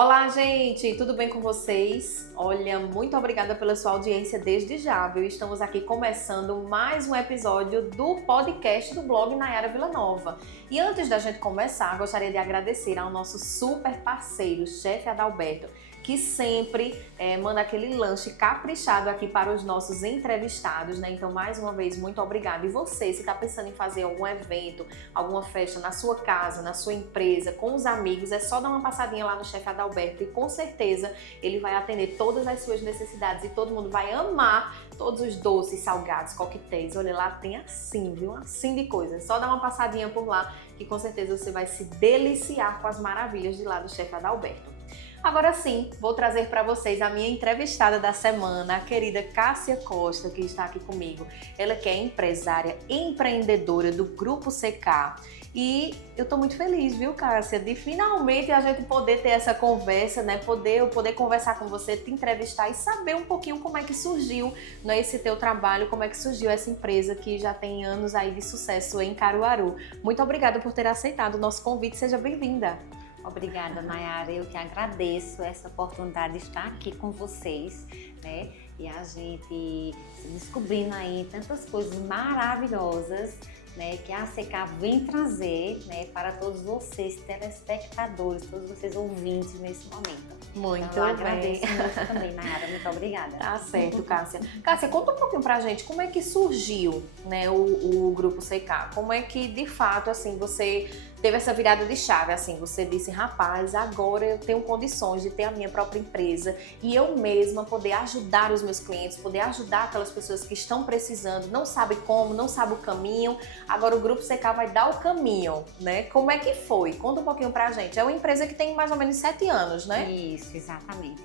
Olá, gente! Tudo bem com vocês? Olha, muito obrigada pela sua audiência desde já, viu? Estamos aqui começando mais um episódio do podcast do blog Nayara Villanova. E antes da gente começar, gostaria de agradecer ao nosso super parceiro, chefe Adalberto, que sempre manda aquele lanche caprichado aqui para os nossos entrevistados, né? Então, mais uma vez, muito obrigada. E você, se está pensando em fazer algum evento, alguma festa na sua casa, na sua empresa, com os amigos, é só dar uma passadinha lá no chefe Adalberto e com certeza ele vai atender todas as suas necessidades e todo mundo vai amar todos os doces, salgados, coquetéis. Olha, lá tem assim, viu? Assim de coisas. Só dar uma passadinha por lá que com certeza você vai se deliciar com as maravilhas de lá do chefe Adalberto. Agora sim, vou trazer para vocês a minha entrevistada da semana, a querida Cássia Costa, que está aqui comigo. Ela que é empresária, empreendedora do Grupo CK. E eu tô muito feliz, viu, Cássia, de finalmente a gente poder ter essa conversa, né? Eu poder conversar com você, te entrevistar e saber um pouquinho como é que surgiu, né, esse teu trabalho, como é que surgiu essa empresa que já tem anos aí de sucesso em Caruaru. Muito obrigada por ter aceitado o nosso convite, seja bem-vinda. Obrigada, Nayara. Eu que agradeço essa oportunidade de estar aqui com vocês, né? E a gente descobrindo aí tantas coisas maravilhosas, né? Que a CK vem trazer, né? Para todos vocês, telespectadores, todos vocês ouvintes nesse momento. Muito então, eu bem. agradeço muito também, Nayara. Muito obrigada. Tá certo, Cássia. Cássia, conta um pouquinho pra gente como é que surgiu, né, o Grupo CK. Como é que, de fato, assim, você teve essa virada de chave, assim, você disse, rapaz, agora eu tenho condições de ter a minha própria empresa e eu mesma poder ajudar os meus clientes, poder ajudar aquelas pessoas que estão precisando, não sabe como, não sabe o caminho, agora o Grupo CK vai dar o caminho, né? Como é que foi? Conta um pouquinho pra gente. É uma empresa que tem mais ou menos 7 anos, né? Isso, exatamente.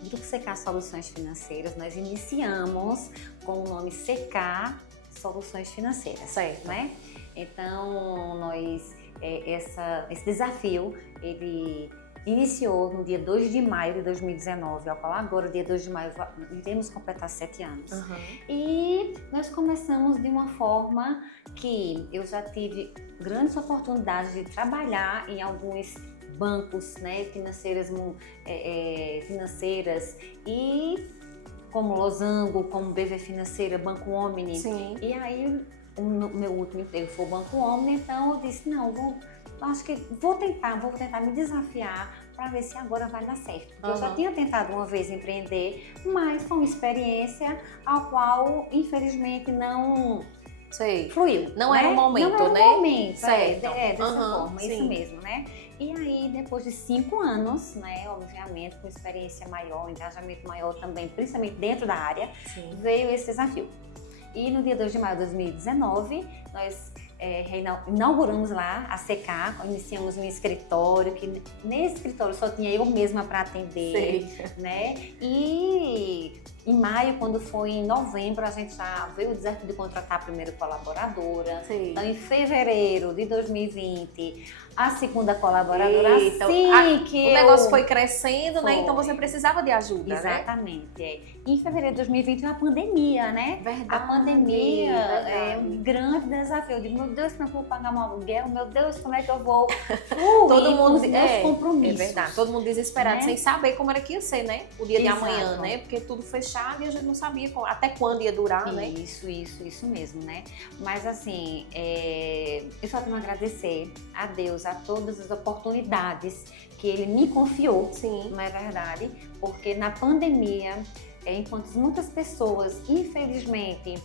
O Grupo CK Soluções Financeiras, nós iniciamos com o nome CK Soluções Financeiras, Certo. né? Então, esse desafio, ele iniciou no dia 2 de maio de 2019, ao qual agora, dia 2 de maio, iremos completar 7 anos. Uhum. E nós começamos de uma forma que eu já tive grandes oportunidades de trabalhar em alguns bancos, né, financeiras e como Losango, como BV Financeira, Banco Omni. Sim. E aí o meu último emprego foi o Banco Omni, então eu disse, não, acho que vou tentar me desafiar para ver se agora vai dar certo. Porque eu já tinha tentado uma vez empreender, mas foi uma experiência a qual infelizmente não fluiu. Não era o momento, não era né? O momento, certo. dessa forma, sim. isso mesmo, né? E aí, depois de 5 anos, né, obviamente, com experiência maior, engajamento maior também, principalmente dentro da área, Sim. veio esse desafio. E no dia 2 de maio de 2019, nós inauguramos lá a CK, iniciamos um escritório, que nesse escritório só tinha eu mesma para atender, né? E em maio, quando foi em novembro, a gente já veio o desafio de contratar a primeira colaboradora. Sim. Então, em fevereiro de 2020, a segunda colaboradora. O negócio foi crescendo, né? Então você precisava de ajuda, exatamente, né? Em fevereiro de 2020, a pandemia, né? Verdade. A pandemia é um grande desafio. Eu digo, meu Deus, como é que eu vou pagar um aluguel? Meu Deus, como é que eu vou todo mundo com meus compromissos? É verdade. Todo mundo desesperado, né? sem saber como era que ia ser, né? O dia de Exato. amanhã, né? Porque tudo fechado e a gente não sabia até quando ia durar, né? Isso mesmo, né? Mas assim, eu só tenho a agradecer a Deus, a todas as oportunidades que Ele me confiou, Sim. não é verdade? Porque na pandemia, enquanto muitas pessoas, infelizmente,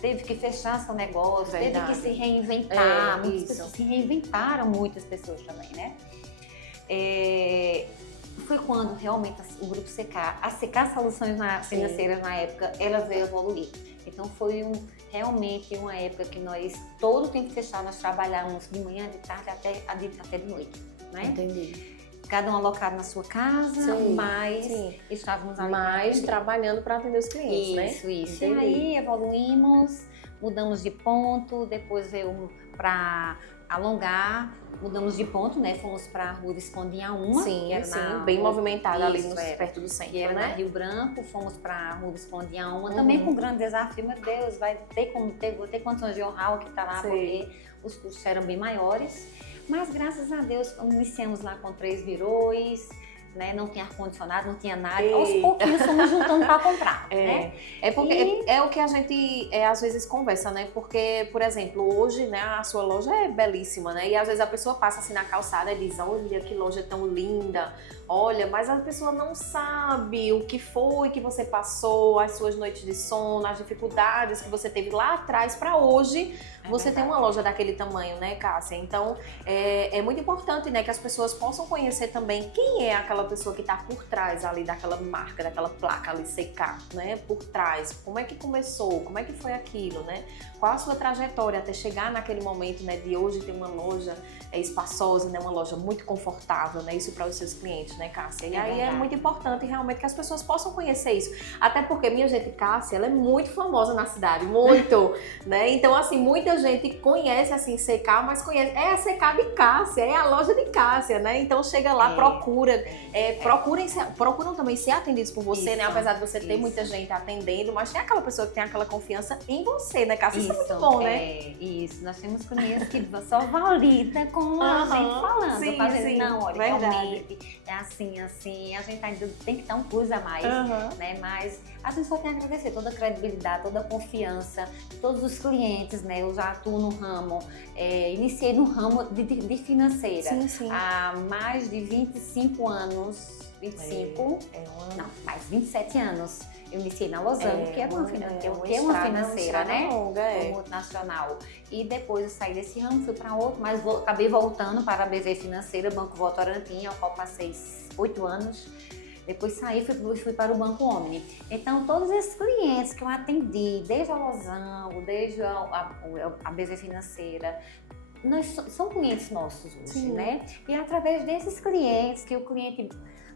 teve que fechar seu negócio, Verdade. teve que se reinventar, muitas isso. pessoas se reinventaram, muitas pessoas também, né? Foi quando realmente o Grupo CK, a CK Soluções Financeiras na época, ela veio evoluir. Então foi realmente uma época que nós, todo o tempo fechado, nós trabalhávamos de manhã, de tarde até de noite, né? Entendi. Cada um alocado na sua casa, mas estávamos ali. Mas trabalhando para atender os clientes, né? Isso. Entendi. E aí evoluímos, mudamos de ponto, depois veio para alongar, mudamos de ponto, né? Fomos para a Rua Visconde Inhaúma, que era bem movimentada ali perto do centro, que era né? na Rio Branco. Fomos para a Rua Visconde Inhaúma, também com um grande desafio. Meu Deus, vou ter condições de honrar o que está lá, porque os custos eram bem maiores. Mas graças a Deus, iniciamos lá com 3 birôs, né? Não tinha ar-condicionado, não tinha nada. Aos pouquinhos fomos juntando para comprar, né? É porque é o que a gente às vezes conversa, né? Porque, por exemplo, hoje, né, a sua loja é belíssima, né? E às vezes a pessoa passa assim na calçada e diz, olha que loja tão linda, olha, mas a pessoa não sabe o que foi que você passou, as suas noites de sono, as dificuldades que você teve lá atrás para hoje você tem uma loja daquele tamanho, né, Cássia? Então, é muito importante, né, que as pessoas possam conhecer também quem é aquela pessoa que está por trás ali daquela marca, daquela placa ali CK, né, por trás. Como é que começou? Como é que foi aquilo, né? Qual a sua trajetória até chegar naquele momento, né, de hoje ter uma loja espaçosa, né, uma loja muito confortável, né, isso para os seus clientes, né, Cássia? E aí é muito importante realmente que as pessoas possam conhecer isso. Até porque, minha gente, Cássia, ela é muito famosa na cidade, muito, né? Então, assim, muita gente conhece, assim, CK, mas conhece, é a CK de Cássia, é a loja de Cássia, né? Então, chega lá, procuram também ser atendidos por você, né? Apesar de você ter muita gente atendendo, mas tem aquela pessoa que tem aquela confiança em você, né, Cássia? Isso é muito bom, né? Isso, nós temos clientes que só valida com a gente falando. Sim, fazendo, não, olha, realmente é assim, a gente ainda tem que dar um plus a mais, né? Mas a gente só tem a agradecer toda a credibilidade, toda a confiança, todos os clientes, né? Eu já atuo no ramo, iniciei no ramo de financeira há mais de 25 anos, 25, não, mais 27 anos. Eu iniciei na Losango, que é uma financeira, né? Longa, multinacional. E depois eu saí desse ramo, fui para outro, mas acabei voltando para a BV Financeira, Banco Votorantim, ao qual passei 8 anos. Depois saí e fui para o Banco Omni. Então, todos esses clientes que eu atendi, desde a Losango, desde a BV Financeira, são clientes nossos hoje, né? E é através desses clientes que o cliente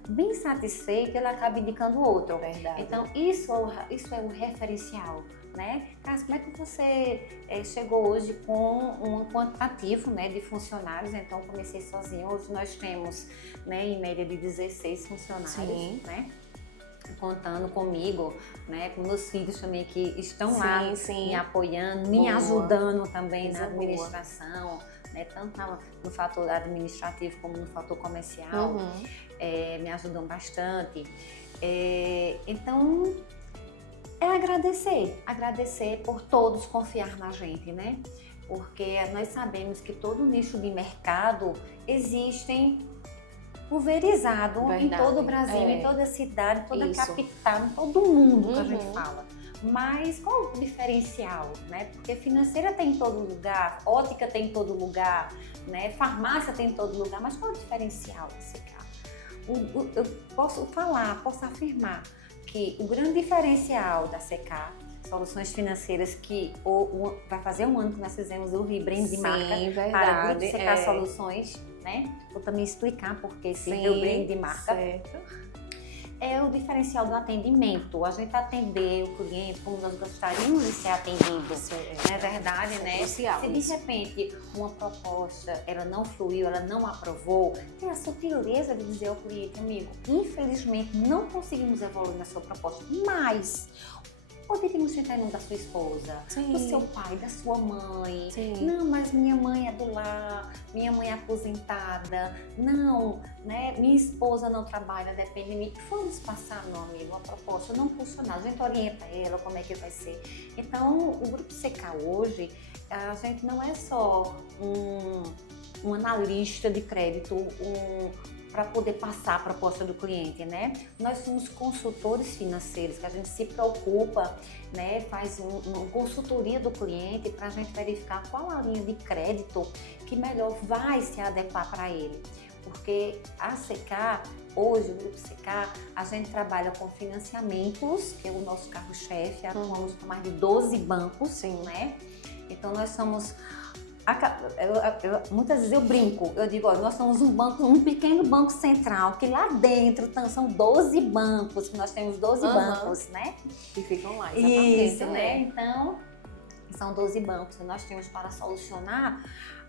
bem satisfeito, ele acaba indicando o outro. Verdade. Então, isso é o referencial, né? Cássio, como é que você chegou hoje com um quantitativo, né, de funcionários? Então, comecei sozinha. Hoje nós temos, né, em média de 16 funcionários, né? Contando comigo, né, com meus filhos também que estão lá me apoiando, me ajudando também na administração, né, tanto no fator administrativo como no fator comercial, me ajudam bastante. Então, agradecer por todos confiar na gente, né? Porque nós sabemos que todo nicho de mercado existem pulverizado em todo o Brasil, em toda a cidade, toda a capital, em todo o mundo que a gente fala. Mas qual o diferencial, né? Porque financeira tem em todo lugar, ótica tem em todo lugar, né? Farmácia tem em todo lugar, mas qual é o diferencial desse carro? Eu posso afirmar que o grande diferencial da CK, Soluções Financeiras, que vai fazer um ano que nós fizemos o rebrand de marca para o Grupo CK Soluções, né? Vou também explicar por que esse rebrand de marca. É o diferencial do atendimento. A gente atender o cliente como nós gostaríamos de ser atendidos. Não é verdade, né? Crucial, se de repente uma proposta ela não fluiu, ela não aprovou, tem a sutileza de dizer ao cliente, amigo, infelizmente não conseguimos evoluir na sua proposta, mas poderíamos tentar em nome da sua esposa, do seu pai, da sua mãe. Não, mas minha mãe é do lar, minha mãe é aposentada. Não, né? Minha esposa não trabalha, depende de mim. Vamos passar, meu amigo, a proposta não funcionar. A gente orienta ela como é que vai ser. Então, o Grupo CK hoje, a gente não é só um analista de crédito, para poder passar a proposta do cliente, né? Nós somos consultores financeiros, que a gente se preocupa, né? Faz uma consultoria do cliente para a gente verificar qual a linha de crédito que melhor vai se adequar para ele. Porque a CK, hoje, o Grupo CK, a gente trabalha com financiamentos, que é o nosso carro-chefe, atuamos com mais de 12 bancos, né? Então, nós somos... muitas vezes eu brinco, eu digo, olha, nós somos um pequeno banco central, que lá dentro são 12 bancos, que nós temos 12 bancos, né? Que ficam lá, exatamente. Isso, né? Então, são 12 bancos que nós temos para solucionar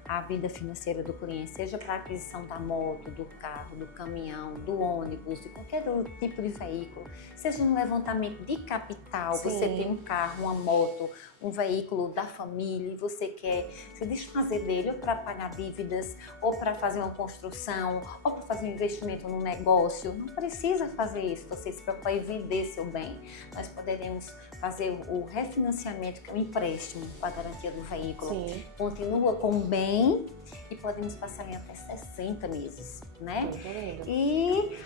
a vida financeira do cliente, seja para aquisição da moto, do carro, do caminhão, do ônibus, de qualquer outro tipo de veículo, seja um levantamento de capital, Sim. você tem um carro, uma moto, um veículo da família e você quer se desfazer dele ou para pagar dívidas, ou para fazer uma construção, ou para fazer um investimento no negócio, não precisa fazer isso, você se preocupa em vender seu bem. Nós poderemos fazer o refinanciamento, que é o empréstimo com a garantia do veículo. Sim. Continua com o bem e podemos passar em até 60 meses, né? Muito lindo. E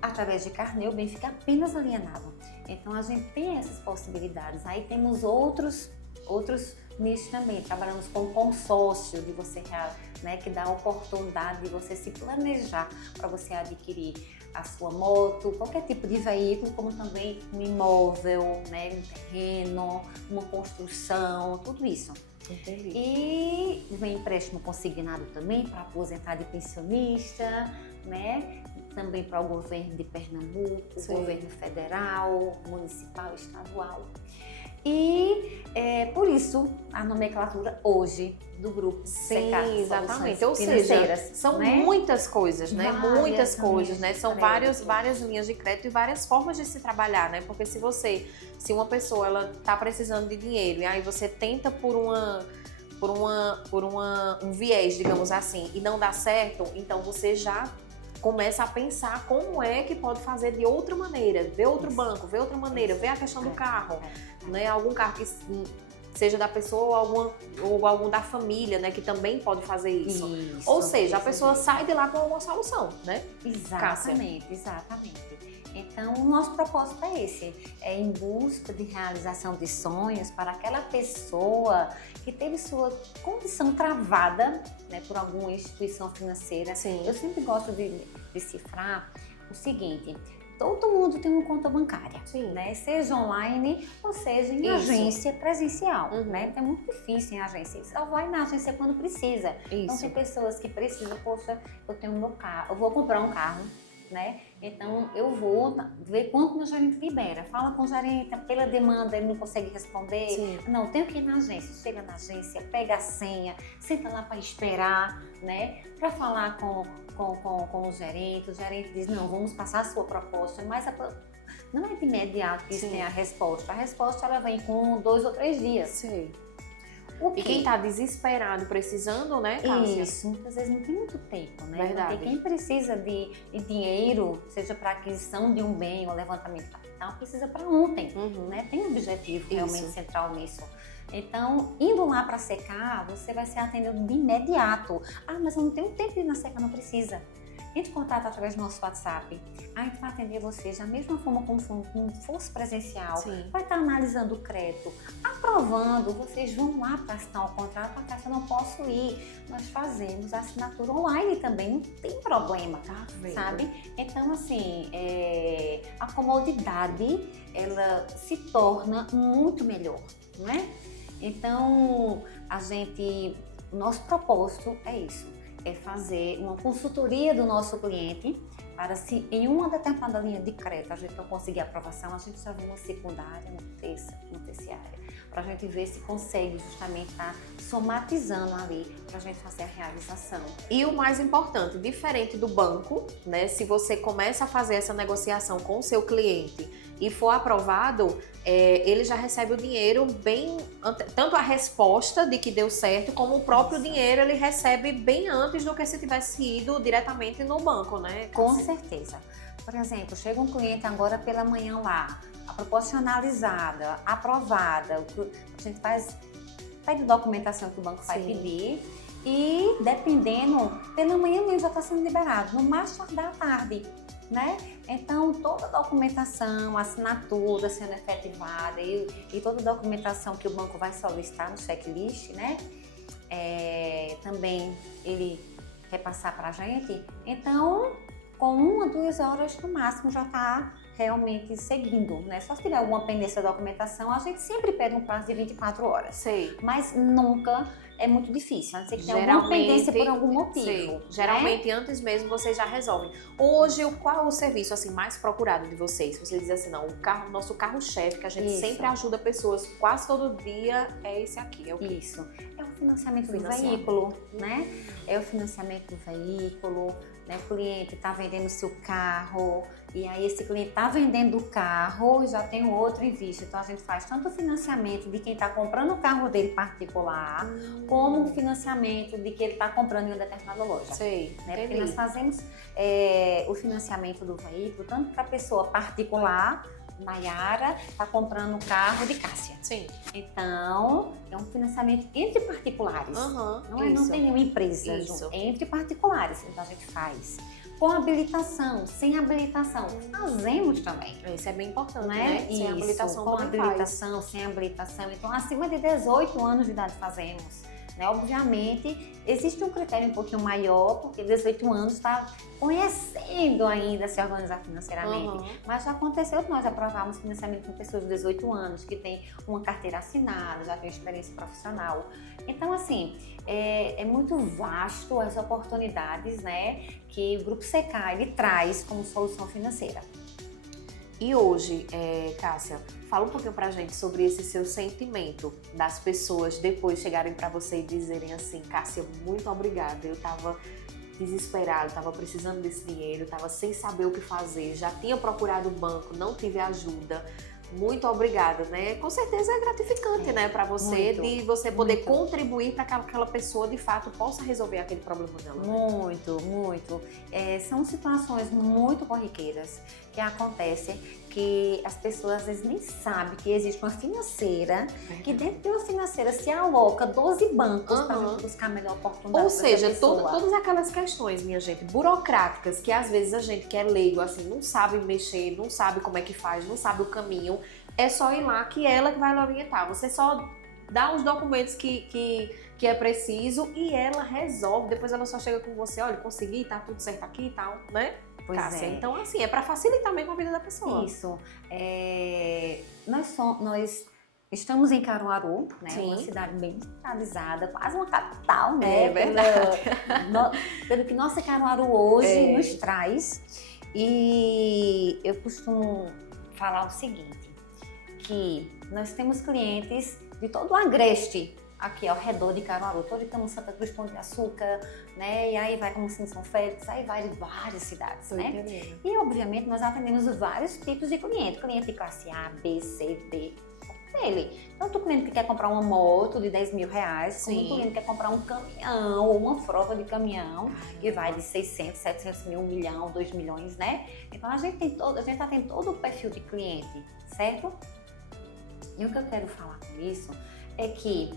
através de carnê o bem fica apenas alienado. Então a gente tem essas possibilidades. Aí temos outros nichos também. Trabalhamos com consórcio de você, né, que dá a oportunidade de você se planejar para você adquirir a sua moto, qualquer tipo de veículo, como também um imóvel, né, um terreno, uma construção, tudo isso. Entendi. E vem empréstimo consignado também para aposentado e pensionista, né? Também para o governo de Pernambuco, Sim. governo federal, municipal, estadual. E por isso a nomenclatura hoje do grupo Sim, Secar exatamente. Soluções Ou Financeiras, seja, são né? muitas coisas, né? Várias Muitas coisas, linhas né? de São crédito. várias linhas de crédito e várias formas de se trabalhar, né? Porque se uma pessoa ela tá precisando de dinheiro e aí você tenta por um viés, digamos assim, e não dá certo, então você já começa a pensar como é que pode fazer de outra maneira, ver outro banco, ver outra maneira, ver a questão do carro, né? Algum carro que seja da pessoa ou algum da família, né? Que também pode fazer isso. Ou seja, a pessoa sai de lá com uma solução, né? Exatamente, exatamente. Então, o nosso propósito é esse, é em busca de realização de sonhos para aquela pessoa que teve sua condição travada, né, por alguma instituição financeira. Sim. Eu sempre gosto de decifrar o seguinte: todo mundo tem uma conta bancária, Sim. né? Seja online ou seja em Isso. agência presencial, Uhum. né? Então é muito difícil em agência, só vai na agência quando precisa. Então Isso. tem pessoas que precisam, poxa, eu tenho meu carro, eu vou comprar um carro, né? Então eu vou ver quanto meu gerente libera. Fala com o gerente, pela demanda ele não consegue responder. Sim. Não, tenho que ir na agência. Chega na agência, pega a senha, senta lá para esperar, né? Para falar com o gerente. O gerente diz, não, vamos passar a sua proposta, mas não é de imediato que isso Sim. tem a resposta. A resposta ela vem com 2 ou 3 dias. Sei. O E quê? quem tá desesperado, precisando, né, Cássia? Isso, muitas vezes não tem muito tempo, né? Verdade. Porque quem precisa de dinheiro, seja para aquisição de um bem ou levantamento de capital, precisa para ontem, Uhum. né? Tem um objetivo realmente Isso. central nisso. Então, indo lá para secar, você vai ser atendido de imediato. Ah, mas eu não tenho tempo de ir na seca, não precisa. Entre em contato através do nosso WhatsApp. A gente vai atender vocês da mesma forma como fosse presencial. Sim. Vai estar analisando o crédito, aprovando, vocês vão lá para assinar o contrato, a eu não posso ir. Nós fazemos a assinatura online também, não tem problema, Tá vendo? sabe? Então, assim, a comodidade, ela se torna muito melhor, né? Então, o nosso propósito é isso. É fazer uma consultoria do nosso cliente para se em uma determinada linha de crédito a gente não conseguir aprovação, a gente já vê uma secundária, uma terciária, para a gente ver se consegue justamente estar somatizando ali para a gente fazer a realização. E o mais importante, diferente do banco, né? Se você começa a fazer essa negociação com o seu cliente e for aprovado, ele já recebe o dinheiro tanto a resposta de que deu certo, como o próprio dinheiro ele recebe bem antes do que se tivesse ido diretamente no banco, né? Com certeza. Por exemplo, chega um cliente agora pela manhã lá, a proposta analisada, aprovada, a gente pede documentação que o banco vai Sim. pedir e, dependendo, pela manhã mesmo já está sendo liberado, no mais tardar à tarde, né? Então, toda a documentação, a assinatura sendo efetivada e toda a documentação que o banco vai solicitar no checklist, né? Também ele repassar para a gente. Então, com 1 a 2 horas no máximo já está realmente seguindo, né? Só se tiver alguma pendência da documentação, a gente sempre pede um prazo de 24 horas. Sei. Mas nunca é muito difícil, a não ser que tenha alguma pendência por algum motivo. Sei. Né? Geralmente, antes mesmo, vocês já resolvem. Hoje, qual é o serviço assim, mais procurado de vocês? Você diz assim, não, nosso carro-chefe, que a gente Isso. sempre ajuda pessoas quase todo dia, é esse aqui. É o quê? Isso. É o financiamento do veículo, né? É o financiamento do veículo, né? O cliente está vendendo seu carro, e aí esse cliente está vendendo o carro e já tem um outro em vista. Então a gente faz tanto o financiamento de quem está comprando o carro dele particular, como o financiamento de que ele está comprando em uma determinada loja. Sei, né? Porque nós fazemos o financiamento do veículo tanto para a pessoa particular. Nayara está comprando o carro de Cássia. Sim. Então, é um financiamento entre particulares. Não tem nenhuma empresa junto, é entre particulares. Então, a gente faz. Com habilitação, sem habilitação, fazemos também. Isso é bem importante, né? Sem habilitação com também habilitação, faz. sem habilitação. Então, acima de 18 anos de idade fazemos. Né? Obviamente, existe um critério um pouquinho maior, porque 18 anos está conhecendo ainda se organizar financeiramente. Mas já aconteceu que nós aprovamos financiamento com pessoas de 18 anos, que têm uma carteira assinada, já têm experiência profissional. Então, assim, é muito vasto as oportunidades, né, que o Grupo CK ele traz como solução financeira. E hoje, Cássia, fala um pouquinho pra gente sobre esse seu sentimento das pessoas depois chegarem pra você e dizerem assim: Cássia, muito obrigada, eu tava desesperado, tava precisando desse dinheiro, tava sem saber o que fazer, já tinha procurado o banco, não tive ajuda. Muito obrigada, né? Com certeza é gratificante, né, para você, de você poder contribuir para que aquela pessoa de fato possa resolver aquele problema dela. Muito, muito. São situações muito corriqueiras que acontecem, que as pessoas às vezes nem sabem que existe uma financeira, que dentro de uma financeira se aloca 12 bancos para buscar a melhor oportunidade. Ou seja, todas aquelas questões, minha gente, burocráticas, que às vezes a gente que é leigo, assim, não sabe mexer, não sabe como é que faz, não sabe o caminho, é só ir lá que ela que vai lhe orientar. Você só dá os documentos que é preciso e ela resolve. Depois ela só chega com você: olha, consegui, tá tudo certo aqui e tal, né? Cássia. Então, assim, é para facilitar mesmo a vida da pessoa. Isso. Nós estamos em Caruaru, né? Uma cidade bem centralizada, quase uma capital, né? É verdade. Pelo que nossa Caruaru hoje nos traz. E eu costumo falar o seguinte, que nós temos clientes de todo o agreste aqui ao redor de Caruaru, Toritama, Santa Cruz, Pão de Açúcar, né? E aí vai como São Félix, aí vai de várias cidades, né? E obviamente nós atendemos vários tipos de cliente de classe A, B, C, D, tanto o cliente que quer comprar uma moto de 10 mil reais, como o cliente que quer comprar um caminhão ou uma frota de caminhão, que vai de 600, 700 mil, 1 milhão, 2 milhões, né? Então a gente atende todo o perfil de cliente, certo? E o que eu quero falar com isso é que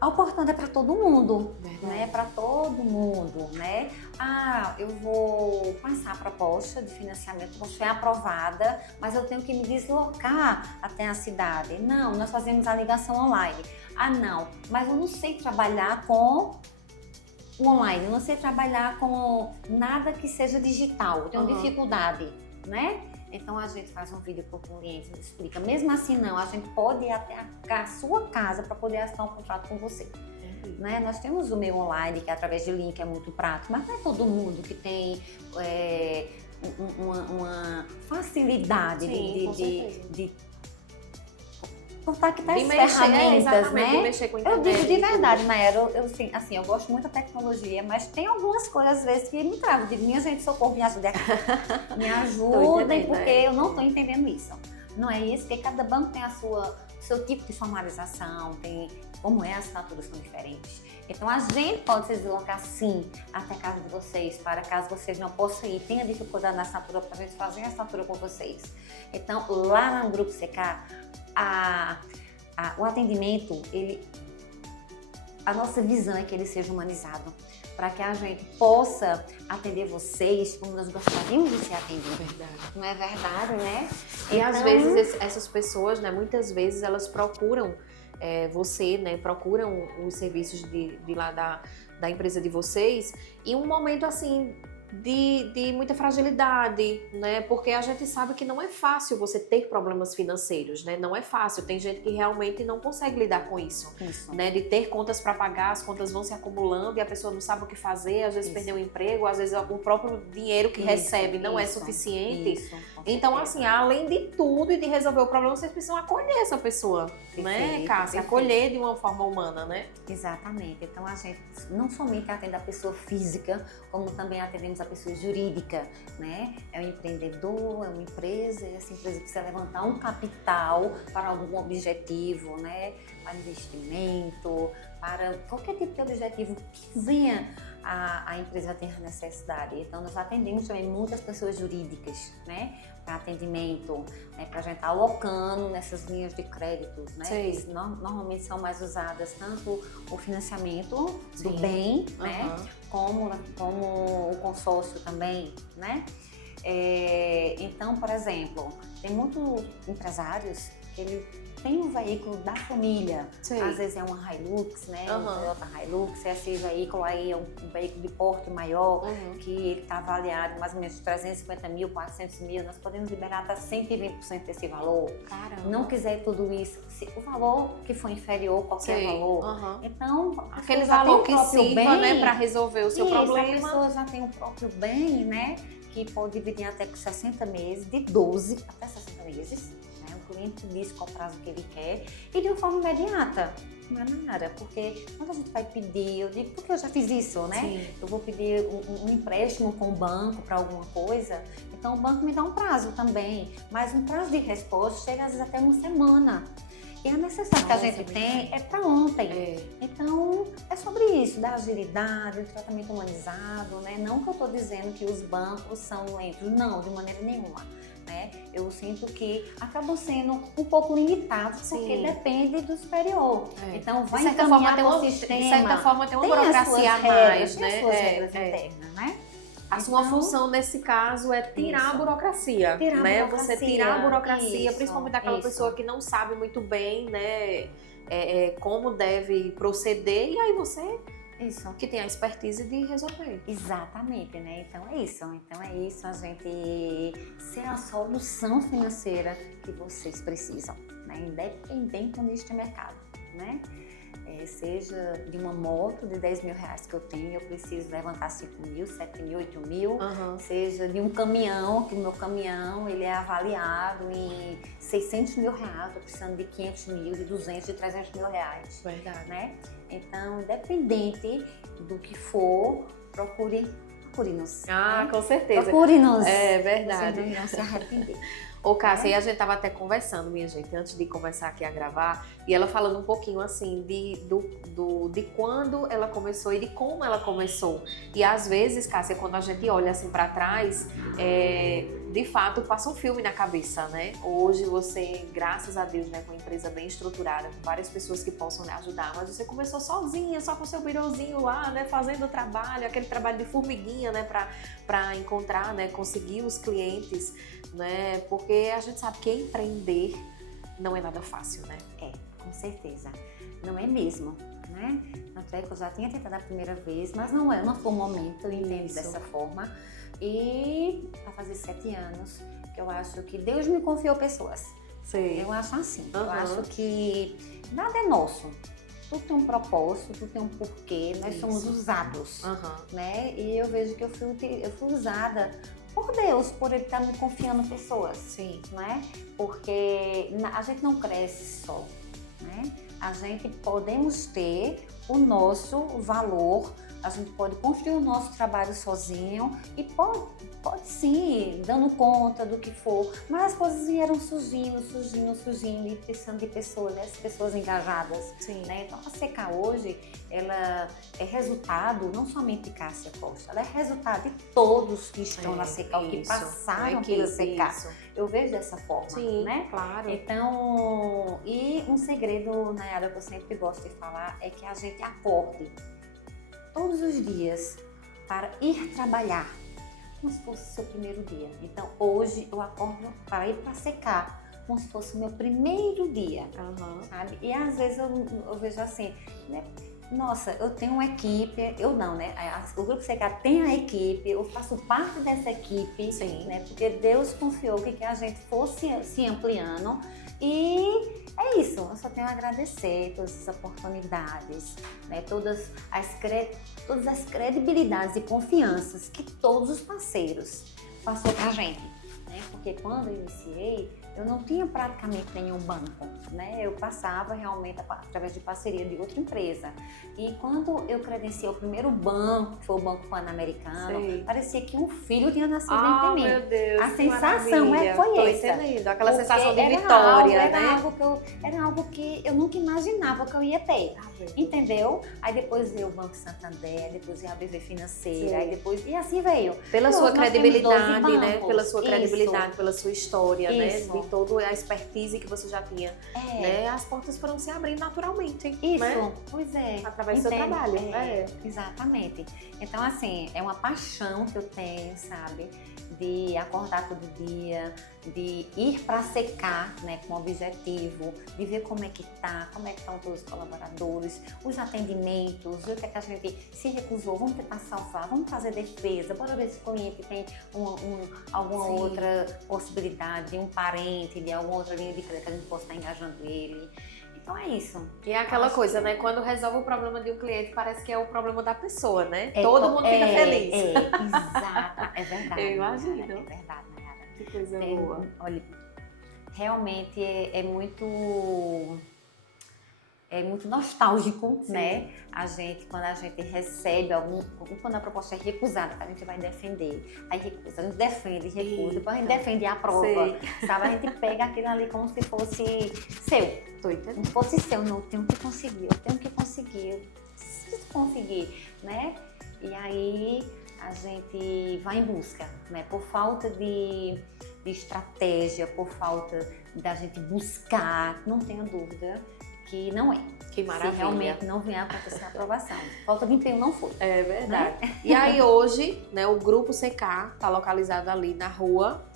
a oportunidade é para todo mundo, né? Para todo mundo, né? Eu vou passar a proposta de financiamento, não foi aprovada, mas eu tenho que me deslocar até a cidade. Não, nós fazemos a ligação online. Não, mas eu não sei trabalhar com o online, eu não sei trabalhar com nada que seja digital, eu tenho dificuldade, né? Então a gente faz um vídeo para o cliente, explica. Mesmo assim não, a gente pode ir até a sua casa para poder assinar um contrato com você. Né? Nós temos o meu online, que através de link é muito prático, mas não é todo mundo que tem uma facilidade de contactar as ferramentas, né? De mexer com a internet, eu digo de verdade, Nayara, eu gosto muito da tecnologia, mas tem algumas coisas às vezes que me travam. Eu digo, minha gente, socorro, me ajudem aqui. Me ajudem, porque eu não estou entendendo isso. Não é isso, porque cada banco tem o seu tipo de formalização, tem como as assinaturas são diferentes. Então a gente pode se deslocar sim até a casa de vocês, para caso vocês não possam ir, tenha dificuldade na assinatura, para a gente fazer a assinatura com vocês. Então lá no Grupo CK, o atendimento, a nossa visão é que ele seja humanizado, para que a gente possa atender vocês como nós gostaríamos de ser atendidos. Não é verdade, né? E então, às vezes essas pessoas, né, muitas vezes elas procuram você, né, procuram os serviços de lá da empresa de vocês, e um momento assim de muita fragilidade, né? Porque a gente sabe que não é fácil você ter problemas financeiros, né? Não é fácil. Tem gente que realmente não consegue lidar com isso, né? De ter contas para pagar, as contas vão se acumulando e a pessoa não sabe o que fazer, às vezes perdeu o emprego, às vezes o próprio dinheiro que recebe não é suficiente. Então, assim, além de tudo e de resolver o problema, vocês precisam acolher essa pessoa, né, Cássia? Acolher de uma forma humana, né? Exatamente. Então, a gente não somente atende a pessoa física, como também atendemos a pessoa jurídica, né? É um empreendedor, é uma empresa, e essa empresa precisa levantar um capital para algum objetivo, né? Para investimento, para qualquer tipo de objetivo que venha a empresa ter necessidade. Então, nós atendemos também muitas pessoas jurídicas, né? Para atendimento, né? Para a gente estar alocando nessas linhas de créditos, né? Que normalmente são mais usadas tanto o financiamento do bem, né? Como o consórcio também, né? Então, por exemplo, tem muitos empresários que ele tem um veículo da família, às vezes é uma Hilux, né? Um Toyota Hilux, esse veículo aí é um veículo de porte maior, que ele está avaliado mais ou menos 350 mil, 400 mil, nós podemos liberar até 120% desse valor. Caramba. Não quiser tudo isso, o valor que for inferior, qualquer valor. Então, aquele valor que sirva, né, para resolver o seu problema. A pessoa já tem o próprio bem, né? Que pode dividir até com 60 meses, de 12 até 60 meses. O cliente diz qual prazo que ele quer e de uma forma imediata. Não é nada, porque quando a gente vai pedir, eu digo, porque eu já fiz isso, né? Sim. Eu vou pedir um empréstimo com o banco para alguma coisa, então o banco me dá um prazo também, mas um prazo de resposta chega às vezes até uma semana. E a necessidade que a gente tem é para ontem. Então, é sobre isso, da agilidade, do tratamento humanizado, né? Não que eu estou dizendo que os bancos são lentos, não, de maneira nenhuma. Né? Eu sinto que acabam sendo um pouco limitados, porque depende do superior. Então, vai encaminhar para o sistema. De certa forma, tem uma burocracia a mais, né? Tem as suas regras internas, né? A sua função nesse caso é tirar a burocracia, né? Você tirar a burocracia, principalmente daquela pessoa que não sabe muito bem, né? Como deve proceder, e aí você que tem a expertise de resolver. Exatamente, né? Então é isso, a gente ser a solução financeira que vocês precisam, né? Independente do nicho de mercado, né? Seja de uma moto de 10 mil reais que eu tenho, eu preciso levantar 5 mil, 7 mil, 8 mil. Seja de um caminhão, que o meu caminhão ele é avaliado em 600 mil reais, estou precisando de 500 mil, de 200, de 300 mil reais. Verdade. Né? Então, independente do que for, procure-nos. Ah, né? Com certeza. Procure-nos. É verdade. Você não se arrepender. Ô, Cássia, e a gente tava até conversando, minha gente, antes de começar aqui a gravar, e ela falando um pouquinho assim de quando ela começou e de como ela começou. E às vezes, Cássia, quando a gente olha assim para trás, de fato passa um filme na cabeça, né? Hoje você, graças a Deus, né, com uma empresa bem estruturada, com várias pessoas que possam lhe ajudar, mas você começou sozinha, só com seu birôzinho lá, né, fazendo o trabalho, aquele trabalho de formiguinha, né, para encontrar, né, conseguir os clientes, né? Porque a gente sabe que empreender não é nada fácil, né? Com certeza. Não é mesmo, né? Tanto é que eu já tinha tentado a primeira vez, mas não foi o momento, eu entendo dessa forma. E vai fazer 7 anos que eu acho que Deus me confiou pessoas. Sim. Eu acho assim. Eu acho que nada é nosso. Tudo tem um propósito, tudo tem um porquê. Nós somos usados, né? E eu vejo que eu fui usada por Deus, por Ele estar me confiando pessoas. Sim. Né? Porque a gente não cresce só, né? A gente podemos ter o nosso valor, a gente pode construir o nosso trabalho sozinho e pode sim, dando conta do que for, mas as coisas vieram surgindo e precisando de pessoas, né? Pessoas engajadas. Sim. Né? Então a CK hoje, ela é resultado não somente de Cássia Costa, ela é resultado de todos que estão na CK, que passaram pela CK. Eu vejo dessa forma. Sim, né? Claro. Então, e um segredo, Nayara, que eu sempre gosto de falar, é que a gente acorde todos os dias para ir trabalhar, como se fosse o seu primeiro dia. Então, hoje eu acordo para ir para secar, como se fosse o meu primeiro dia, sabe? E às vezes eu vejo assim, né? Nossa, eu tenho uma equipe, eu não, né? O Grupo CK tem a equipe, eu faço parte dessa equipe, Sim. né? Porque Deus confiou que a gente fosse se ampliando e é isso, eu só tenho a agradecer todas as oportunidades, né? Todas as credibilidades e confianças que todos os parceiros passou pra gente, né? Porque quando eu iniciei, eu não tinha praticamente nenhum banco, né? Eu passava realmente através de parceria de outra empresa. E quando eu credenciei o primeiro banco, que foi o Banco Pan-Americano, parecia que um filho tinha nascido entre mim. Meu Deus, a sensação foi Tô essa. entendendo. Aquela Porque sensação de vitória, era algo que eu nunca imaginava que eu ia ter. Entendeu? Aí depois veio o Banco Santander, depois veio a BV Financeira, aí depois, e assim veio. Pela sua credibilidade, né? né? Pela sua credibilidade, Isso. pela sua história, Isso. né? De toda a expertise que você já tinha, né? As portas foram se abrindo naturalmente, Isso, né? pois é. Através do seu trabalho. Exatamente. Então, assim, é uma paixão que eu tenho, sabe? De acordar todo dia, de ir para secar, né, com objetivo, de ver como é que tá, como é que estão todos os colaboradores, os atendimentos, o que é que a gente se recusou, vamos tentar salvar, vamos fazer defesa, bora ver se o cliente tem alguma outra possibilidade, de um parente, de alguma outra linha de crédito que a gente possa estar engajando ele. Então é isso. E é aquela coisa, né? Quando resolve o problema de um cliente, parece que é o problema da pessoa, né? Todo mundo fica feliz. Exato, é verdade. Eu imagino. É verdade, Nayara. Que coisa boa. Olha, realmente é muito nostálgico, né? Quando a gente recebe quando a proposta é recusada, a gente vai defender, aí recusa, a gente defende, recusa, depois a gente defende e aprova, sabe? A gente pega aquilo ali como se fosse seu. Como se fosse seu, não, eu tenho que conseguir, eu preciso conseguir, né? E aí a gente vai em busca, né? Por falta de estratégia, por falta da gente buscar, não tenha dúvida que não é. Que maravilha. Se realmente não vier a acontecer a aprovação. Falta de empenho não foi. É verdade. E aí hoje, né, o Grupo CK está localizado ali na rua.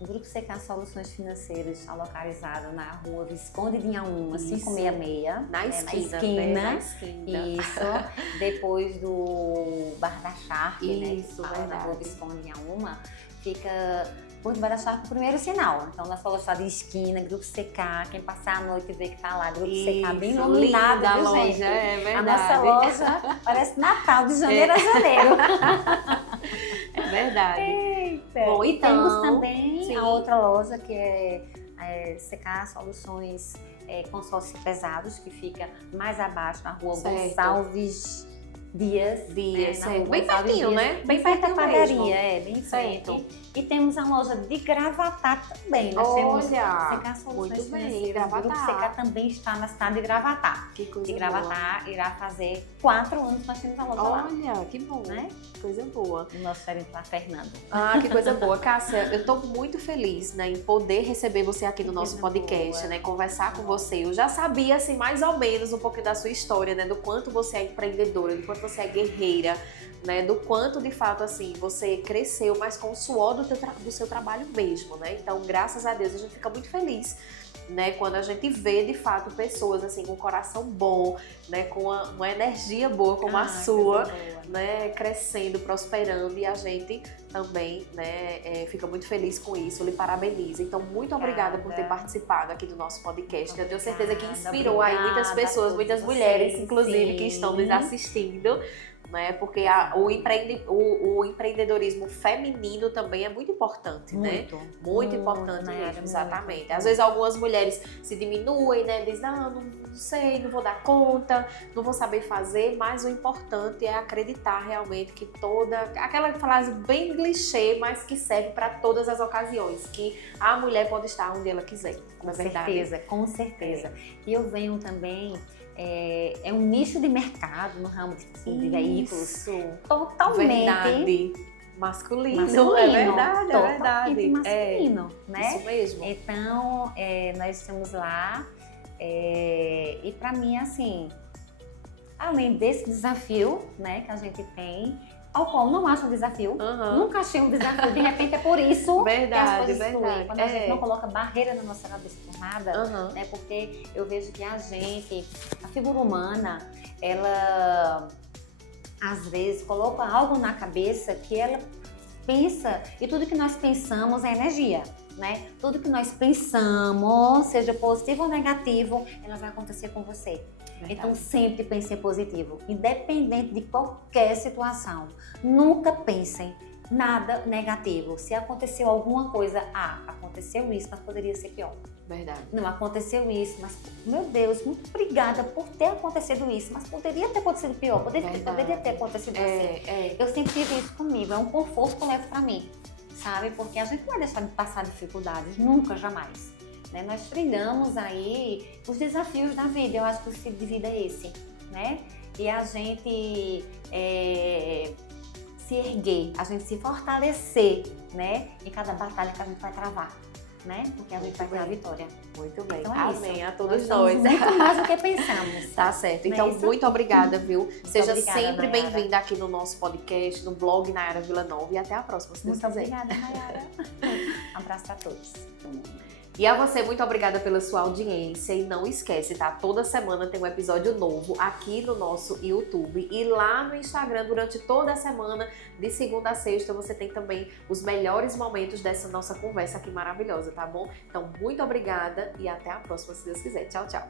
O Grupo CK Soluções Financeiras está localizado na rua Visconde de Inhaúma, 566. Na esquina. Né? Na esquina. Isso. Depois do Bar da Sharp, isso, né? Na rua Visconde de Inhaúma. Fica por debaixo da Sharp, o primeiro sinal. Então, nós falamos de esquina, Grupo CK. Quem passar a noite vê que tá lá, Grupo CK bem iluminado, a viu, loja, gente? é verdade. A nossa loja parece Natal, de janeiro a janeiro. É verdade. Eita. Bom, e então, temos também a outra loja que é CK Soluções Consórcios Pesados, que fica mais abaixo na rua Gonçalves Dias, certo. Bem pertinho, né? Bem perto da padaria, mesmo. Bem certo. E temos a loja de Gravatá também. Nós temos CK Soluções bem, Gravatá. O Grupo CK também está na cidade de Gravatá. Que coisa de Gravatá irá fazer 4 anos que nós temos a loja lá. Olha, que bom, né? Coisa boa. O nosso gerente lá, Fernando. Que coisa boa. Cássia, eu tô muito feliz, né, em poder receber você aqui no nosso podcast, né, conversar com você. Eu já sabia, assim, mais ou menos um pouquinho da sua história, né, do quanto você é empreendedora, do quanto você é guerreira, né, do quanto, de fato, assim, você cresceu, mas com o suor do seu trabalho mesmo, né? Então, graças a Deus, a gente fica muito feliz, né, quando a gente vê, de fato, pessoas, assim, com um coração bom, né, com uma energia boa como a sua, né, crescendo, prosperando, e a gente também, né, fica muito feliz com isso, eu lhe parabenizo. Então, muito obrigada por ter participado aqui do nosso podcast. Eu tenho certeza que inspirou aí muitas pessoas, muitas mulheres, inclusive, que estão nos assistindo, né? Porque o empreendedorismo feminino também é muito importante, né? Muito importante mesmo, exatamente. Às vezes algumas mulheres se diminuem, né? Dizem, não sei, não vou dar conta, não vou saber fazer, mas o importante é acreditar realmente que aquela frase bem clichê, mas que serve para todas as ocasiões, que a mulher pode estar onde ela quiser, não é verdade? Com certeza. E eu venho também... É um nicho de mercado no ramo de veículos totalmente masculino. É verdade, totalmente masculino, né? Isso mesmo. Então, nós estamos lá e para mim, assim, além desse desafio, né, que a gente tem, ao qual não acho um desafio. Aham. Nunca achei um desafio. De repente é por isso que as Verdade, coisas verdade. fluem. Quando a gente não coloca barreira na nossa cabeça por nada, Aham. né? Porque eu vejo que a figura humana, ela às vezes coloca algo na cabeça que ela pensa, e tudo que nós pensamos é energia, né? Tudo que nós pensamos, seja positivo ou negativo, ela vai acontecer com você. Verdade. Então sempre pensem positivo, independente de qualquer situação. Nunca pensem nada negativo. Se aconteceu alguma coisa, aconteceu isso, mas poderia ser pior. Verdade. Não aconteceu isso, mas, meu Deus, muito obrigada por ter acontecido isso, mas poderia ter acontecido pior, poderia ter acontecido assim. Eu sempre tive isso comigo, é um conforto que eu levo pra mim, sabe? Porque a gente não vai deixar de passar dificuldades, nunca, jamais. Né? Nós trilhamos aí os desafios da vida, eu acho que o estilo de vida é esse, né? E a gente se erguer, a gente se fortalecer, né? Em cada batalha que a gente vai travar. Né? Porque a gente vai ter a vitória. Muito bem. Então Amém isso. a todos nós. nós. Muito mais do que pensamos. Tá certo. Não é Então, isso? muito obrigada, viu? Seja obrigada, sempre Nayara. bem-vinda aqui no nosso podcast, no blog Nayara Villanova. E até a próxima, se Deus Muito quiser. obrigada, Nayara. Um abraço para todos. E a você, muito obrigada pela sua audiência. E não esquece, tá? Toda semana tem um episódio novo aqui no nosso YouTube. E lá no Instagram, durante toda a semana, de segunda a sexta, você tem também os melhores momentos dessa nossa conversa aqui maravilhosa, tá bom? Então, muito obrigada e até a próxima, se Deus quiser. Tchau, tchau.